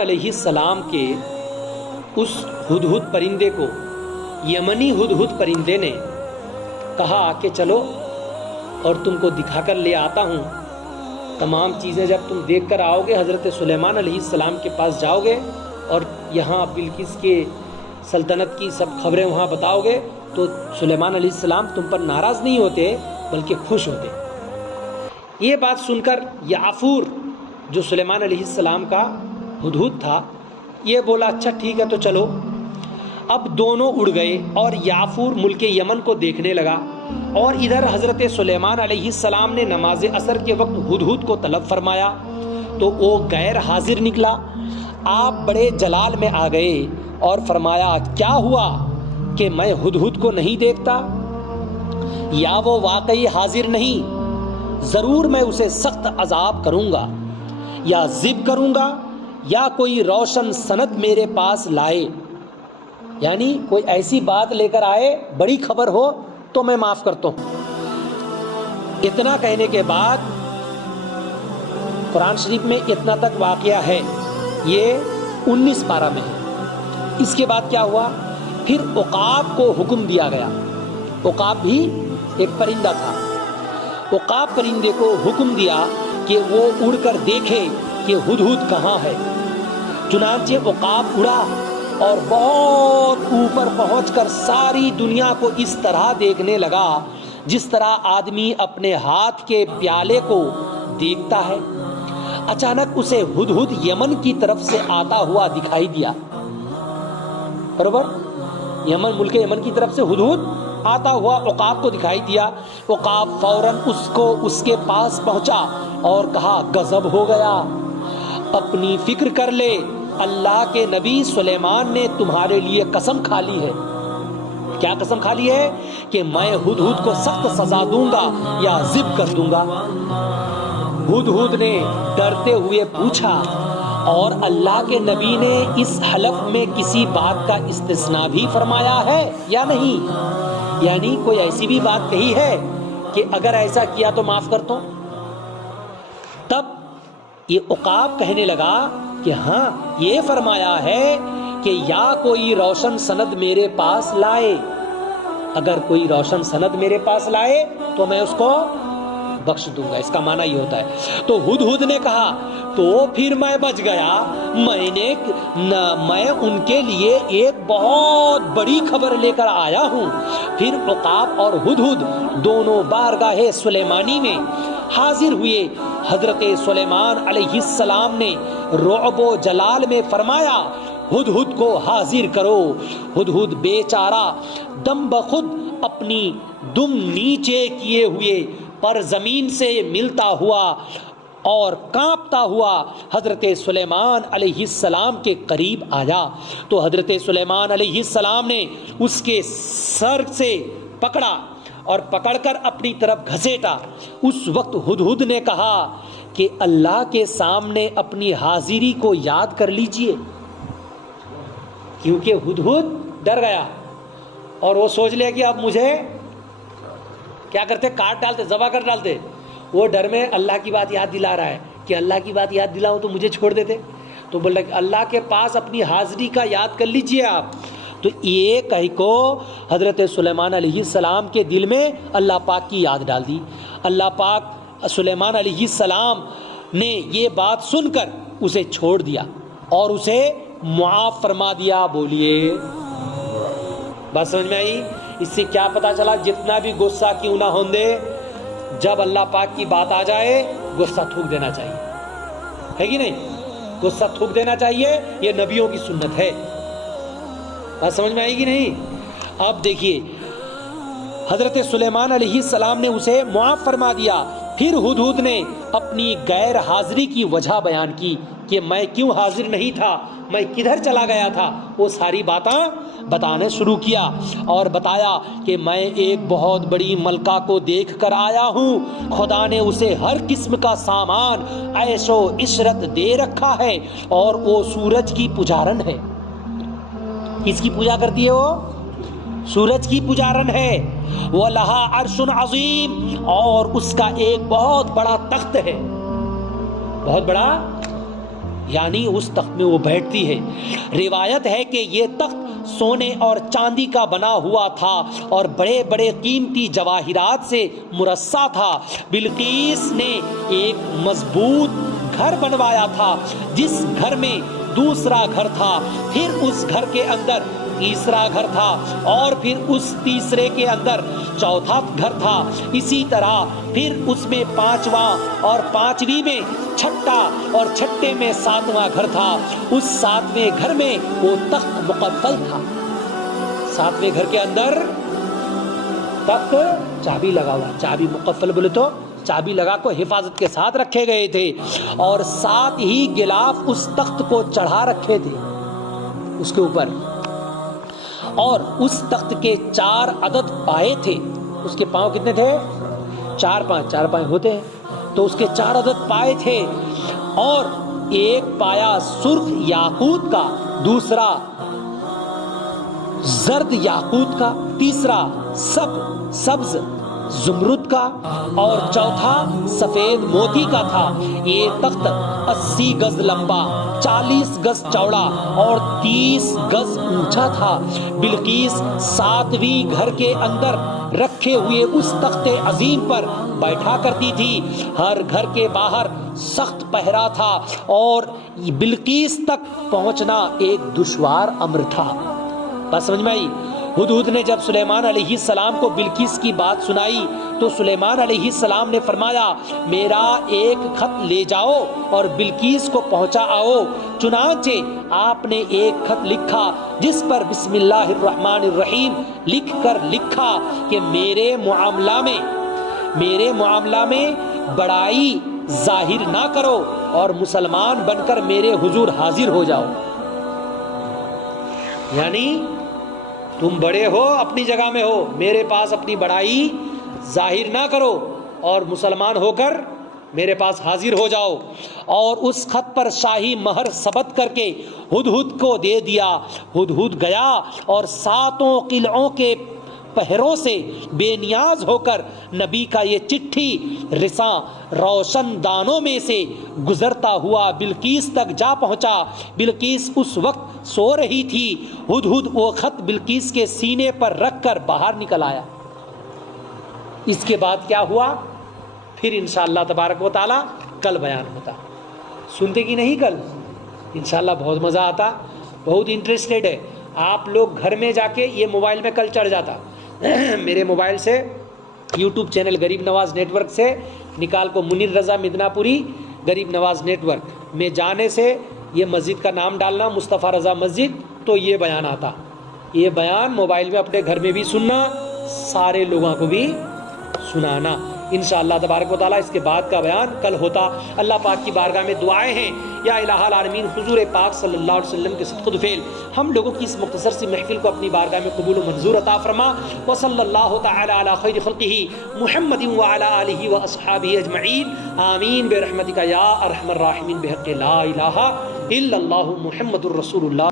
علیہ السلام کے اس ہدہد پرندے کو یمنی ہدہد پرندے نے کہا کہ چلو اور تم کو دکھا کر لے آتا ہوں، تمام چیزیں جب تم دیکھ کر آؤ گے حضرت سلیمان علیہ السلام کے پاس جاؤ گے اور یہاں بلقیس کے سلطنت کی سب خبریں وہاں بتاؤ گے تو سلیمان علیہ السلام تم پر ناراض نہیں ہوتے بلکہ خوش ہوتے۔ یہ بات سن کر یافور جو سلیمان علیہ السلام کا ہدہد تھا یہ بولا اچھا ٹھیک ہے تو چلو۔ اب دونوں اڑ گئے اور یافور ملک یمن کو دیکھنے لگا، اور ادھر حضرت سلیمان علیہ السلام نے نماز عصر کے وقت ہدہد کو طلب فرمایا تو وہ غیر حاضر نکلا۔ آپ بڑے جلال میں آ گئے اور فرمایا کیا ہوا کہ میں ہدہد کو نہیں دیکھتا؟ یا وہ واقعی حاضر نہیں؟ ضرور میں اسے سخت عذاب کروں گا یا ذب کروں گا یا کوئی روشن سند میرے پاس لائے، یعنی کوئی ایسی بات لے کر آئے بڑی خبر ہو تو میں معاف کرتا ہوں۔ اتنا کہنے کے بعد قرآن شریف میں اتنا تک واقعہ ہے، یہ 19 پارہ میں ہے۔ اس کے بعد کیا ہوا؟ پھر عقاب کو حکم دیا گیا۔ عقاب بھی ایک پرندہ تھا۔ عقاب پرندے کو حکم دیا کہ وہ اڑ کر دیکھے کہ ہدہد کہاں ہے۔ چنانچہ عقاب اڑا اور بہت اوپر پہنچ کر ساری دنیا کو اس طرح دیکھنے لگا جس طرح آدمی اپنے ہاتھ کے پیالے کو دیکھتا ہے۔ اچانک اسے ہدہد یمن کی طرف سے آتا ہوا دکھائی دیا۔ برابر یمن، ملک یمن کی طرف سے ہدہد آتا ہوا عقاب کو دکھائی دیا۔ عقاب فوراً اس کے پاس پہنچا اور کہا غضب ہو گیا، اپنی فکر کر لے، اللہ کے نبی سلیمان نے تمہارے لیے قسم کھا لی ہے۔ کیا قسم کھا لی ہے؟ کہ میں ہدہد کو سخت سزا دوں گا یا ذب کر دوں گا۔ ہدہد نے ڈرتے ہوئے پوچھا اور اللہ کے نبی نے اس حلف میں کسی بات کا استثناء بھی فرمایا ہے یا نہیں؟ یعنی کوئی ایسی بھی بات کہی ہے کہ اگر ایسا کیا تو معاف کرتا ہوں؟ تب یہ عقاب کہنے لگا کہ ہاں یہ فرمایا ہے کہ یا کوئی روشن سند میرے پاس لائے، اگر کوئی روشن سند میرے پاس لائے تو میں اس کو بخش دوں گا۔ اس کا معنی یہ ہوتا ہے۔ تو ہدہد نے کہا تو پھر میں بچ گیا، میں ان کے لیے ایک بہت بڑی خبر لے کر آیا ہوں۔ پھر عقاب اور ہدہد دونوں بارگاہ سلیمانی میں حاضر ہوئے۔ حضرت سلیمان علیہ السلام نے رعب و جلال میں فرمایا ہدہد کو حاضر کرو۔ ہدہد بیچارہ دم بخود اپنی دم نیچے کیے ہوئے پر زمین سے ملتا ہوا اور کانپتا ہوا حضرت سلیمان علیہ السلام کے قریب آیا تو حضرت سلیمان علیہ السلام نے اس کے سر سے پکڑا اور پکڑ کر اپنی طرف گھسیٹا۔ اس وقت ہدہد نے کہا کہ اللہ کے سامنے اپنی حاضری کو یاد کر لیجئے، کیونکہ ہدہد ڈر گیا اور وہ سوچ لیا کہ اب مجھے کیا کرتے، کاٹ ڈالتے، ذبح کر ڈالتے۔ وہ ڈر میں اللہ کی بات یاد دلا رہا ہے کہ اللہ کی بات یاد دلاؤں تو مجھے چھوڑ دیتے، تو بولا کہ اللہ کے پاس اپنی حاضری کا یاد کر لیجئے آپ۔ تو یہ کہہ کو حضرت سلیمان علیہ السلام کے دل میں اللہ پاک کی یاد ڈال دی۔ اللہ پاک سلیمان علیہ السلام نے یہ بات سن کر اسے چھوڑ دیا اور اسے معاف فرما دیا۔ بولیے بات سمجھ میں آئی؟ اس سے کیا پتا چلا؟ جتنا بھی غصہ کیوں نہ ہوں دے، جب اللہ پاک کی بات آ جائے غصہ تھوک دینا چاہیے، ہے کہ نہیں؟ غصہ تھوک دینا چاہیے، یہ نبیوں کی سنت ہے۔ بات سمجھ میں آئی کہ نہیں؟ اب دیکھیے حضرت سلیمان علیہ السلام نے اسے معاف فرما دیا۔ پھر ہدہد نے اپنی غیر حاضری کی وجہ بیان کی کہ میں کیوں حاضر نہیں تھا، میں کدھر چلا گیا تھا۔ وہ ساری باتیں بتانا شروع کیا اور بتایا کہ میں ایک بہت بڑی ملکہ کو دیکھ کر آیا ہوں، خدا نے اسے ہر قسم کا سامان عیش و عشرت دے رکھا ہے اور وہ سورج کی پجارن ہے۔ کس کی پوجا کرتی ہے؟ وہ سورج کی پجارن ہے۔ وَلَهَا عَرْشٌ عَظِيمٌ، اور اس کا ایک بہت بڑا تخت ہے، بہت بڑا۔ یعنی اس تخت میں وہ بیٹھتی ہے۔ روایت ہے کہ یہ تخت سونے اور چاندی کا بنا ہوا تھا اور بڑے بڑے قیمتی جواہرات سے مرصع تھا۔ بلقیس نے ایک مضبوط گھر بنوایا تھا، جس گھر میں دوسرا گھر تھا، پھر اس گھر کے اندر تیسرا گھر تھا، اور پھر اس تیسرے کے اندر چوتھا گھر تھا، اسی طرح پھر اس میں پانچواں، اور پانچویں میں چھٹا، اور چھٹے میں ساتواں گھر تھا۔ اس ساتویں گھر میں وہ تخت مقفل تھا۔ ساتویں گھر کے اندر تخت چابی لگا ہوا، چابی مقفل بولے تو چابی لگا کو حفاظت کے ساتھ رکھے گئے تھے، اور 7 ہی غلاف اس تخت کو چڑھا رکھے تھے اس کے اوپر، اور اس تخت کے 4 عدد پائے تھے۔ اس کے پاؤں کتنے تھے؟ 4 پائے ہوتے ہیں، تو اس کے 4 عدد پائے تھے، اور ایک پایا سرخ یاقوت کا، دوسرا زرد یاقوت کا، تیسرا سبز زمرد کا، اور چوتھا سفید موتی کا تھا۔ یہ تخت 80 گز لمبا، 40 گز چوڑا اور 30 گز اونچا تھا۔ بلقیس 7ویں گھر کے اندر رکھے ہوئے اس تخت عظیم پر بیٹھا کرتی تھی۔ ہر گھر کے باہر سخت پہرا تھا، اور بلقیس تک پہنچنا ایک دشوار امر تھا۔ بس سمجھ میں آئی؟ ہدہد نے جب سلیمان علیہ السلام کو بلقیس کی بات سنائی تو سلیمان علیہ السلام نے فرمایا میرا ایک خط لے جاؤ اور بلقیس کو پہنچا آؤ۔ چنانچہ آپ نے ایک خط لکھا جس پر بسم اللہ الرحمن الرحیم لکھ کر لکھا کہ میرے معاملہ میں بڑائی ظاہر نہ کرو اور مسلمان بن کر میرے حضور حاضر ہو جاؤ۔ یعنی تم بڑے ہو، اپنی جگہ میں ہو، میرے پاس اپنی بڑائی ظاہر نہ کرو اور مسلمان ہو کر میرے پاس حاضر ہو جاؤ۔ اور اس خط پر شاہی مہر ثبت کر کے ہدہد کو دے دیا۔ ہدہد گیا اور 7 قلعوں کے پہروں سے بے نیاز ہو کر نبی کا یہ چٹھی رساں روشن دانوں میں سے گزرتا ہوا بلقیس تک جا پہنچا۔ بلقیس اس وقت سو رہی تھی۔ ہدہد وہ خط بلقیس کے سینے پر رکھ کر باہر نکل آیا۔ اس کے بعد کیا ہوا پھر انشاءاللہ تبارک و تعالی کل بیان ہوتا۔ سنتے کی نہیں کل؟ انشاءاللہ بہت مزہ آتا، بہت انٹرسٹیڈ ہے۔ آپ لوگ گھر میں جا کے یہ موبائل میں کل چڑھ جاتا، میرے موبائل سے یوٹیوب چینل غریب نواز نیٹ ورک سے نکال کو منیر رضا مدنا پوری غریب نواز نیٹ ورک میں جانے سے یہ مسجد کا نام ڈالنا مصطفیٰ رضا مسجد، تو یہ بیان آتا۔ یہ بیان موبائل میں اپنے گھر میں بھی سننا، سارے لوگوں کو بھی سنانا۔ انشاءاللہ تبارک و تعالیٰ اس کے بعد کا بیان کل ہوتا۔ اللہ پاک کی بارگاہ میں دعائیں ہیں، یا الہ العالمین حضور پاک صلی اللہ علیہ وسلم کے صدق دفعل ہم لوگوں کی اس مختصر سی محفل کو اپنی بارگاہ میں قبول و منظور عطا فرما۔ وصلی اللہ تعالی علی خیر خلقہ محمد وعلی آلہ واصحابہ اجمعین، آمین برحمتک یا ارحم الراحمین، بحق لا الہ الا اللہ محمد الرسول اللہ۔